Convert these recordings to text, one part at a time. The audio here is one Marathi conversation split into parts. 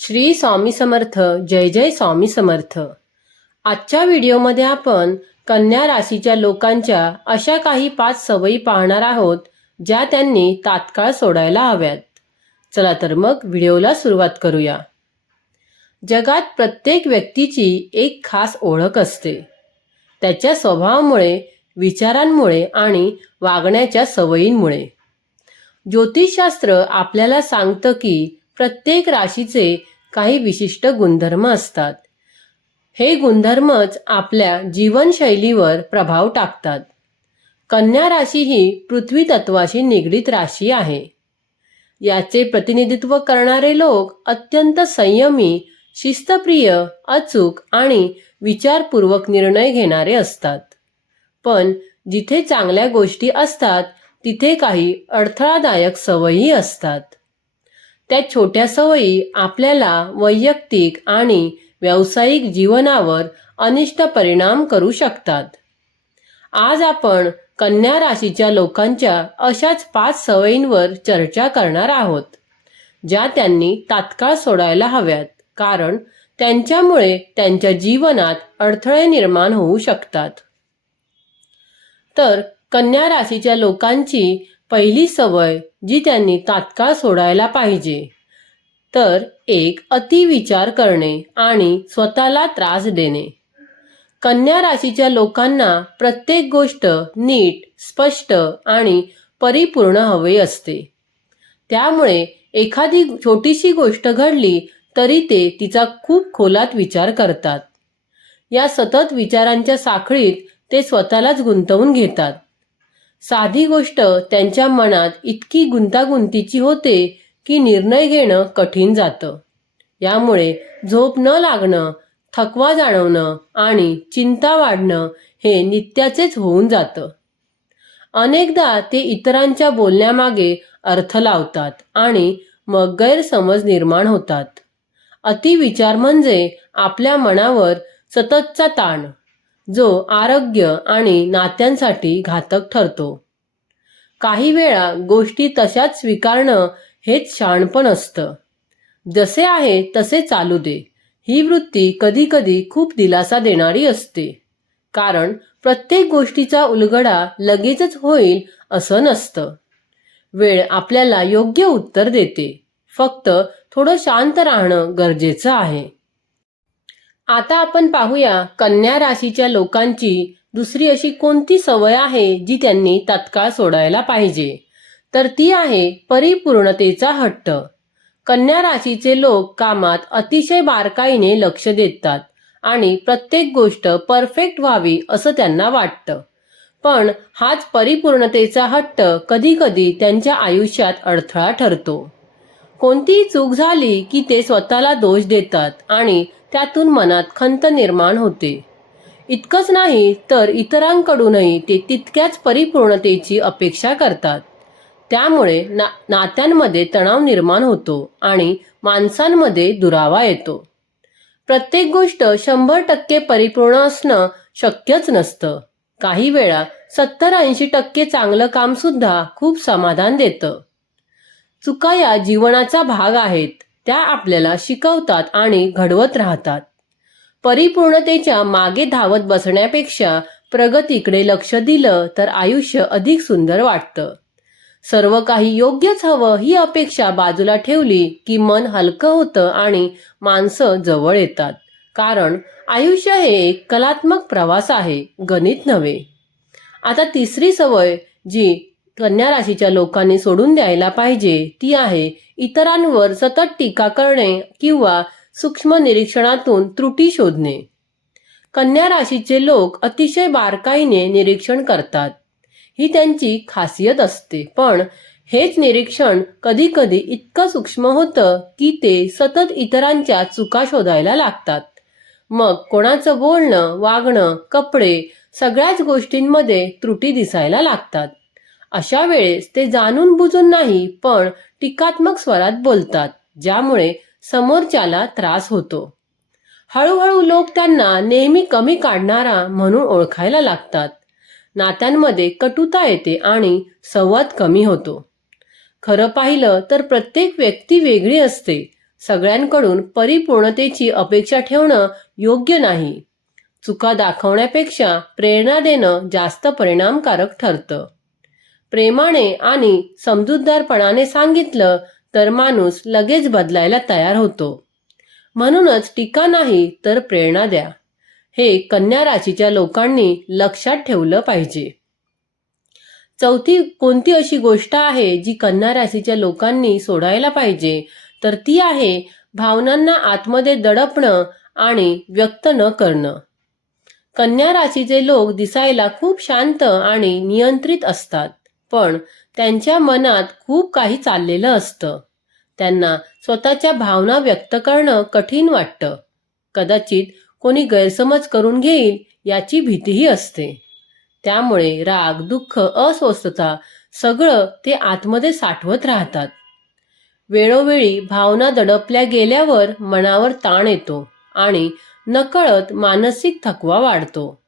श्री स्वामी समर्थ जय जय स्वामी समर्थ. आजच्या व्हिडिओमध्ये आपण कन्या राशीच्या लोकांच्या अशा काही पाच सवयी पाहणार आहोत ज्या त्यांनी तात्काळ सोडायला हव्यात. चला तर मग व्हिडिओला सुरुवात करूया. जगात प्रत्येक व्यक्तीची एक खास ओळख असते. त्याच्या स्वभावामुळे विचारांमुळे आणि वागण्याच्या सवयींमुळे. ज्योतिषशास्त्र आपल्याला सांगतं की प्रत्येक राशीचे काही विशिष्ट गुणधर्म असतात. हे गुणधर्मच आपल्या जीवनशैलीवर प्रभाव टाकतात. कन्या राशी ही पृथ्वी तत्वाशी निगडीत राशी आहे. याचे प्रतिनिधित्व करणारे लोक अत्यंत संयमी शिस्तप्रिय अचूक आणि विचारपूर्वक निर्णय घेणारे असतात. पण जिथे चांगल्या गोष्टी असतात तिथे काही अडथळादायक सवयी असतात. त्या छोट्या सवयी आपल्याला वैयक्तिक आणि व्यावसायिक जीवनावर अनिष्ट परिणाम करू शकतात. आज आपण कन्या राशीच्या लोकांच्या अशाच पाच सवयींवर चर्चा करणार आहोत ज्या त्यांनी तात्काळ सोडायला हव्यात कारण त्यांच्यामुळे त्यांच्या जीवनात अडथळे निर्माण होऊ शकतात. तर कन्या राशीच्या लोकांची पहिली सवय जी त्यांनी तात्काळ सोडायला पाहिजे. तर एक अतिविचार करणे आणि स्वतःला त्रास देणे. कन्या राशीच्या लोकांना प्रत्येक गोष्ट नीट स्पष्ट आणि परिपूर्ण हवी असते. त्यामुळे एखादी छोटीशी गोष्ट घडली तरी ते तिचा खूप खोलात विचार करतात. या सतत विचारांच्या साखळीत ते स्वतःलाच गुंतवून घेतात. साधी गोष्ट त्यांच्या मनात इतकी गुंतागुंतीची होते की निर्णय घेणं कठीण जातं. यामुळे झोप न लागणं थकवा जाणवणं आणि चिंता वाढणं हे नित्याचेच होऊन जातं. अनेकदा ते इतरांच्या बोलण्यामागे अर्थ लावतात आणि मग गैरसमज निर्माण होतात. अतिविचार म्हणजे आपल्या मनावर सततचा ताण. जो आरोग्य आणि नात्यांसाठी घातक ठरतो. काही वेळा गोष्टी तशाच स्वीकारणं हेच शहाणपण असतं. जसे आहे तसे चालू दे. ही वृत्ती कधीकधी खूप दिलासा देणारी असते. कारण प्रत्येक गोष्टीचा उलगडा लगेचच होईल असं नसतं. वेळ आपल्याला योग्य उत्तर देते. फक्त थोडं शांत राहणं गरजेचं आहे. आता आपण पाहूया कन्या राशीच्या लोकांची दुसरी अशी कोणती सवय आहे जी त्यांनी तत्काळ सोडायला पाहिजे? तर ती आहे परिपूर्णतेचा हट्ट. कन्या राशीचे लोक कामात अतिशय बारकाईने लक्ष देतात आणि प्रत्येक गोष्ट परफेक्ट व्हावी असं त्यांना वाटतं. पण हाच परिपूर्णतेचा हट्ट कधीकधी त्यांच्या आयुष्यात अडथळा ठरतो. कोणतीही चूक झाली की ते स्वतःला दोष देतात आणि त्यातून मनात खंत निर्माण होते. इतकंच नाही तर इतरांकडूनही ते तितक्याच परिपूर्णतेची अपेक्षा करतात. त्यामुळे ना नात्यांमध्ये तणाव निर्माण होतो आणि माणसांमध्ये दुरावा येतो. प्रत्येक गोष्ट शंभर टक्के परिपूर्ण असणं शक्यच नसतं. काही वेळा सत्तर ऐंशी टक्के चांगलं कामसुद्धा खूप समाधान देतं. चुका या जीवनाचा भाग आहेत त्या आपल्याला शिकवतात आणि घडवत राहतात. परिपूर्णतेच्या मागे धावत बसण्यापेक्षा प्रगतीकडे लक्ष दिलं तर आयुष्य अधिक सुंदर वाटतं. सर्व काही योग्यच हवं ही अपेक्षा बाजूला ठेवली की मन हलकं होतं आणि माणसं जवळ येतात. कारण आयुष्य हे एक कलात्मक प्रवास आहे गणित नव्हे. आता तिसरी सवय जी कन्या राशीच्या लोकांनी सोडून द्यायला पाहिजे. ती आहे इतरांवर सतत टीका करणे किंवा सूक्ष्म निरीक्षणातून त्रुटी शोधणे. कन्या राशीचे लोक अतिशय बारकाईने निरीक्षण करतात. ही त्यांची खासियत असते. पण हेच निरीक्षण कधी कधी इतकं सूक्ष्म होतं की ते सतत इतरांच्या चुका शोधायला लागतात. मग कोणाचं बोलणं वागणं कपडे सगळ्याच गोष्टींमध्ये त्रुटी दिसायला लागतात. अशा वेळेस ते जाणून बुजून नाही पण टीकात्मक स्वरात बोलतात ज्यामुळे समोरच्याला त्रास होतो. हळूहळू लोक त्यांना नेहमी कमी काढणारा म्हणून ओळखायला लागतात. नात्यांमध्ये कटुता येते आणि संवाद कमी होतो. खरं पाहिलं तर प्रत्येक व्यक्ती वेगळी असते. सगळ्यांकडून परिपूर्णतेची अपेक्षा ठेवणं योग्य नाही. चुका दाखवण्यापेक्षा प्रेरणा देणं जास्त परिणामकारक ठरतं. प्रेमाने आणि समजूतदारपणाने सांगितलं तर माणूस लगेच बदलायला तयार होतो. म्हणूनच टीका नाही तर प्रेरणा द्या. हे कन्या राशीच्या लोकांनी लक्षात ठेवलं पाहिजे. चौथी कोणती अशी गोष्ट आहे जी कन्या राशीच्या लोकांनी सोडायला पाहिजे? तर ती आहे भावनांना आतमध्ये दडपणं आणि व्यक्त न करणं. कन्या राशीचे लोक दिसायला खूप शांत आणि नियंत्रित असतात. पण त्यांच्या मनात खूप काही चाललेलं असतं. त्यांना स्वतःच्या भावना व्यक्त करणं कठीण वाटतं. कदाचित कोणी गैरसमज करून घेईल याची भीतीही असते. त्यामुळे राग दुःख अस्वस्थता सगळं ते आतमध्ये साठवत राहतात. वेळोवेळी भावना दडपल्या गेल्यावर मनावर ताण येतो आणि नकळत मानसिक थकवा वाढतो.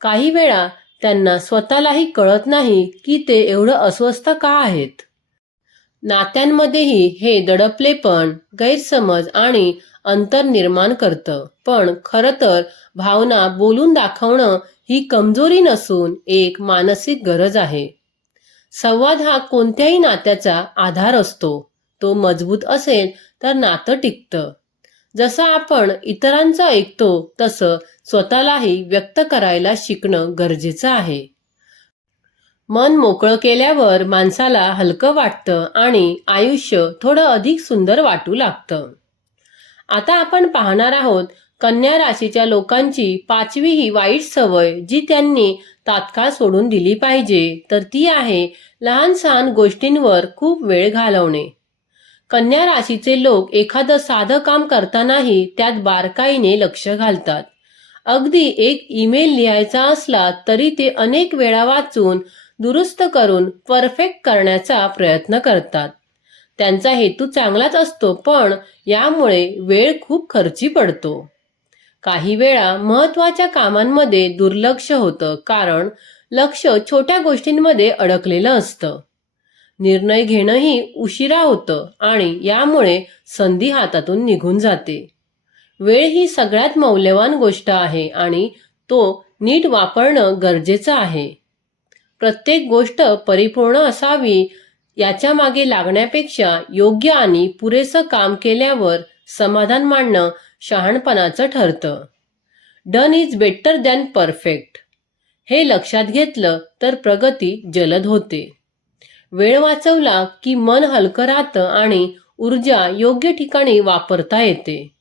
काही वेळा त्यांना स्वतःलाही कळत नाही की ते एवढं अस्वस्थ का आहेत. नात्यांमध्येही हे दडपलेपण गैरसमज आणि अंतर निर्माण करतं. पण खरं तर भावना बोलून दाखवणं ही कमजोरी नसून एक मानसिक गरज आहे. संवाद हा कोणत्याही नात्याचा आधार असतो. तो मजबूत असेल तर नातं टिकतं. जसं आपण इतरांचं ऐकतो तसं स्वतःलाही व्यक्त करायला शिकणं गरजेचं आहे. मन मोकळं केल्यावर माणसाला हलकं वाटतं आणि आयुष्य थोडं अधिक सुंदर वाटू लागतं. आता आपण पाहणार आहोत कन्या राशीच्या लोकांची पाचवी ही वाईट सवय जी त्यांनी तात्काळ सोडून दिली पाहिजे तर ती आहे लहान सहान गोष्टींवर खूप वेळ घालवणे. कन्या राशीचे लोक एखादं साधं काम करतानाही त्यात बारकाईने लक्ष घालतात. अगदी एक ईमेल लिहायचा असला तरी ते अनेक वेळा वाचून दुरुस्त करून परफेक्ट करण्याचा प्रयत्न करतात. त्यांचा हेतू चांगलाच असतो पण यामुळे वेळ खूप खर्ची पडतो. काही वेळा महत्त्वाच्या कामांमध्ये दुर्लक्ष होतं कारण लक्ष छोट्या गोष्टींमध्ये अडकलेलं असतं. निर्णय घेणंही उशिरा होतं आणि यामुळे संधी हातातून निघून जाते. वेळ ही सगळ्यात मौल्यवान गोष्ट आहे आणि तो नीट वापरणं गरजेचं आहे. प्रत्येक गोष्ट परिपूर्ण असावी याच्या मागे लागण्यापेक्षा योग्य आणि पुरेसं काम केल्यावर समाधान मांडणं शहाणपणाचं ठरतं. Done is better than perfect. हे लक्षात घेतलं तर प्रगती जलद होते. वेळ वाचवला की मन हलकं राहतं आणि ऊर्जा योग्य ठिकाणी वापरता येते.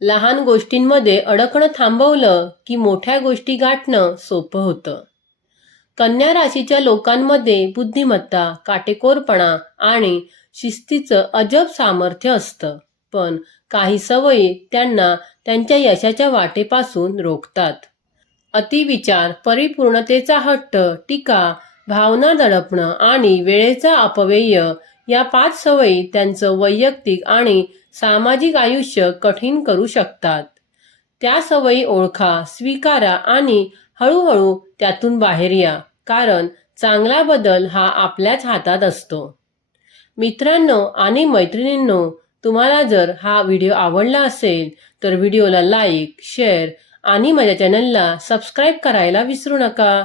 लहान गोष्टींमध्ये अडकणं थांबवलं की मोठ्या गोष्टी गाठणं सोपं होतं. कन्या राशीच्या लोकांमध्ये बुद्धिमत्ता काटेकोरपणा आणि शिस्तीचं अजब सामर्थ्य असतं. पण काही सवयी त्यांना त्यांच्या यशाच्या वाटेपासून रोखतात. अतिविचार परिपूर्णतेचा हट्ट टीका भावना दडपणं आणि वेळेचा अपव्यय या पाच सवयी त्यांचं वैयक्तिक आणि सामाजिक आयुष्य कठीण करू शकतात. त्या सवयी ओळखा स्वीकारा आणि हळूहळू त्यातून बाहेर या कारण चांगला बदल हा आपल्याच हातात असतो. मित्रांनो आणि मैत्रिणींनो तुम्हाला जर हा व्हिडिओ आवडला असेल तर व्हिडिओला लाईक शेअर आणि माझ्या चॅनलला सबस्क्राईब करायला विसरू नका.